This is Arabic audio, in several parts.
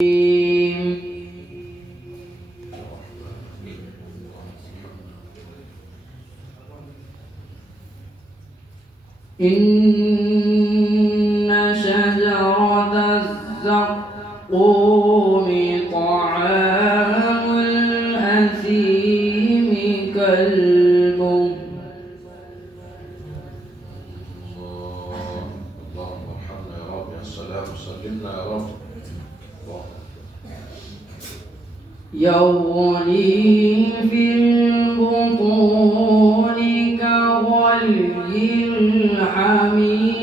إن شجرة الزقوم طعام الأثيم كالمهل اللهم ارحمنا يا رب، يا سلام، سلمنا يا رب. يغلي في البطون كغلي الحميم.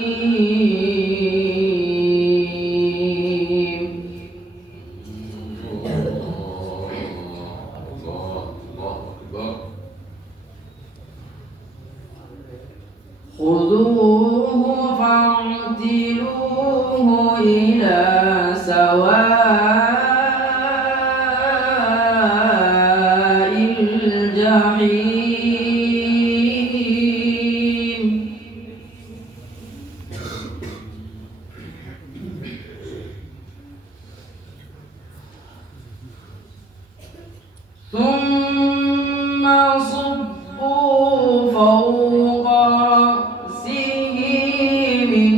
الله أكبر. خذوه فاعتلوه إلى سواء الجحيم. ثم صبوا فوق رأسه من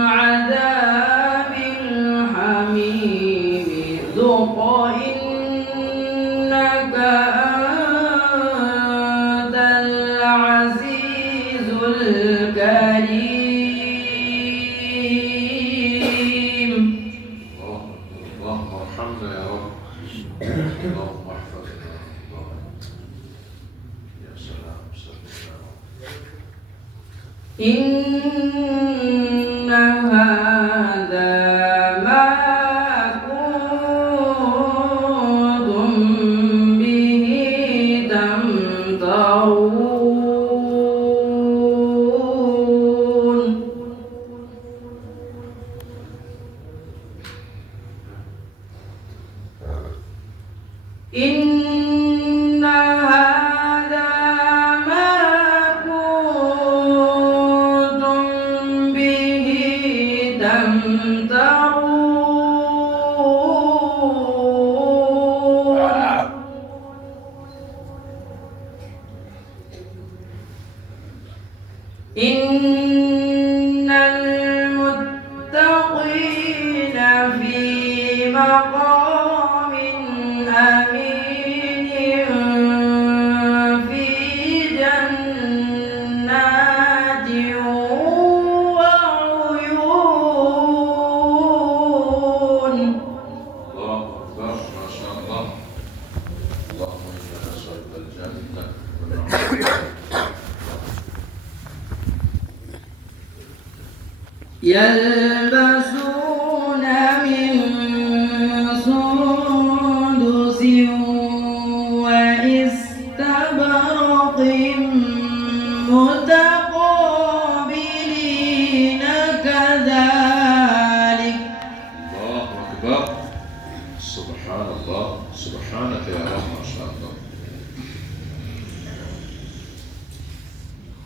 عذاب الحميم ذق إنك أنت العزيز الكريم. اللهم ارحمنا يا رب. اللهم احفظنا. يا سلام، سلمنا يا رب. إن هذا ما كنتم به تمترون. إن هذا ما كنتم به تمترون. إن المتقين في مقام أمين في جنات وعيون. الله أكبر، ما شاء الله. اللهم إنا نسألك الجنة والنعيم. يلبسون من سندس واستبرق متقابلين كذلك. الله أكبر. سبحان الله، سبحانك يا رب، ما شاء الله.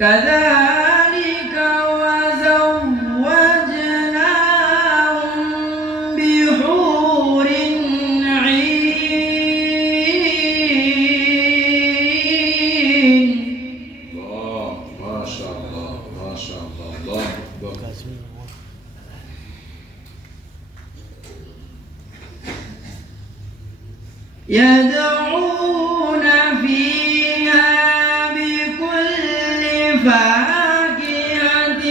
كذلك وزوجناهم بحور عين. الله، ما شاء الله، ما شاء الله. الله أكبر. يدعون فيها بكل فاكهة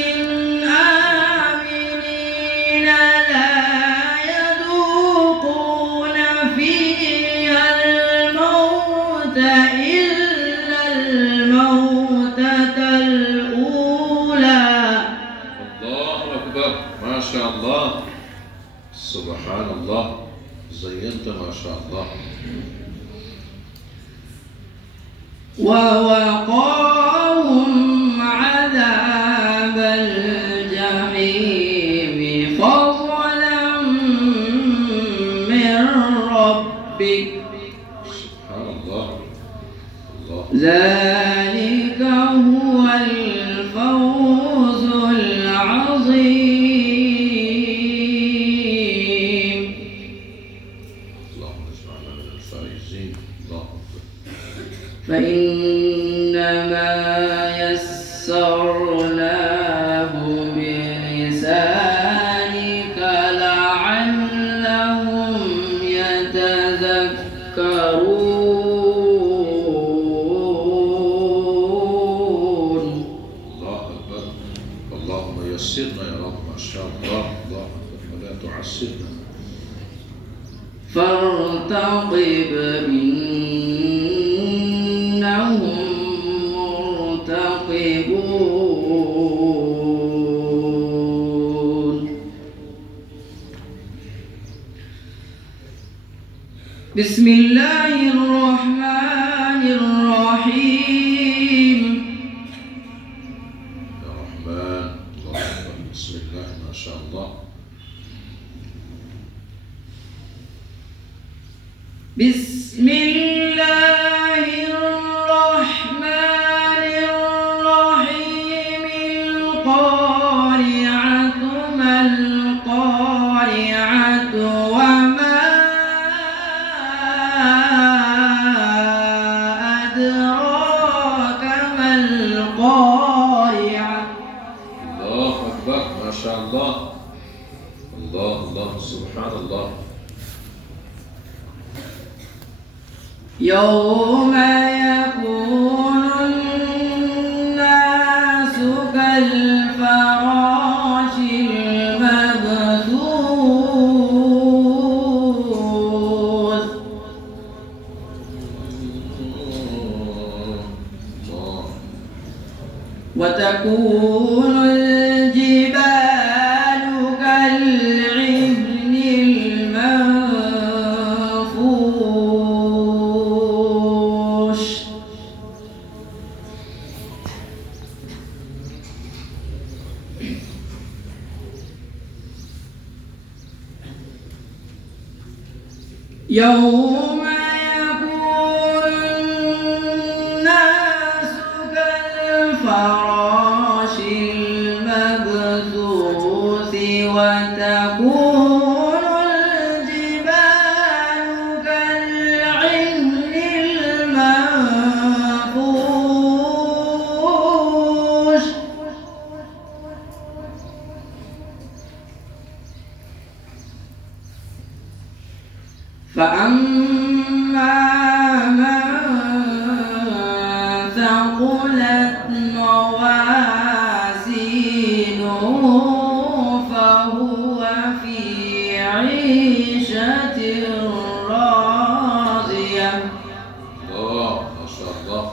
آمنين لا يذوقون فيها الموت إلا الموتة الأولى. الله أكبر، ما شاء الله. سبحان الله، زينت ما شاء الله. ووقاهم عذاب الجحيم فضلا من ربك. سبحان الله. الله. ذلك هو الفوز العظيم. واجعلنا من الفائزين. الله أكبر. فإنما يسرناه بلسانك لعلهم يتذكرون. الله أكبر. اللهم يسرنا يا رب ما شاء الله. الله أكبر. ولا تعسرنا. فارتقب إنهم مرتقبون. بسم الله الرحمن الرحيم. يا رحمن. الله أكبر. بسم الله ما شاء الله. بسم الله الرحمن الرحيم. القارعة ما القارعة وما أدراك ما القارعة. الله أكبر. ما شاء الله. الله الله سبحان الله. يوم يكون الناس كالفراش المبثوث. وتكون الجبال كالعهن المنفوش. يوم يكون الناس كالفراش المبثوث. وتكون الجبال كالعهن المنفوش. فأما من ثقلت موازينه فهو في عيشة راضية. الله ما شاء الله.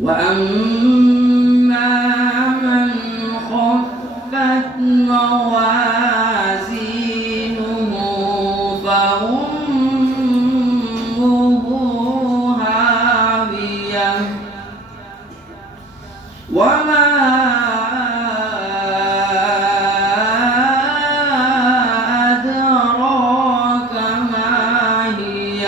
وأما من خفت موازينه فأمه هاوية. وما أدراك ما هي.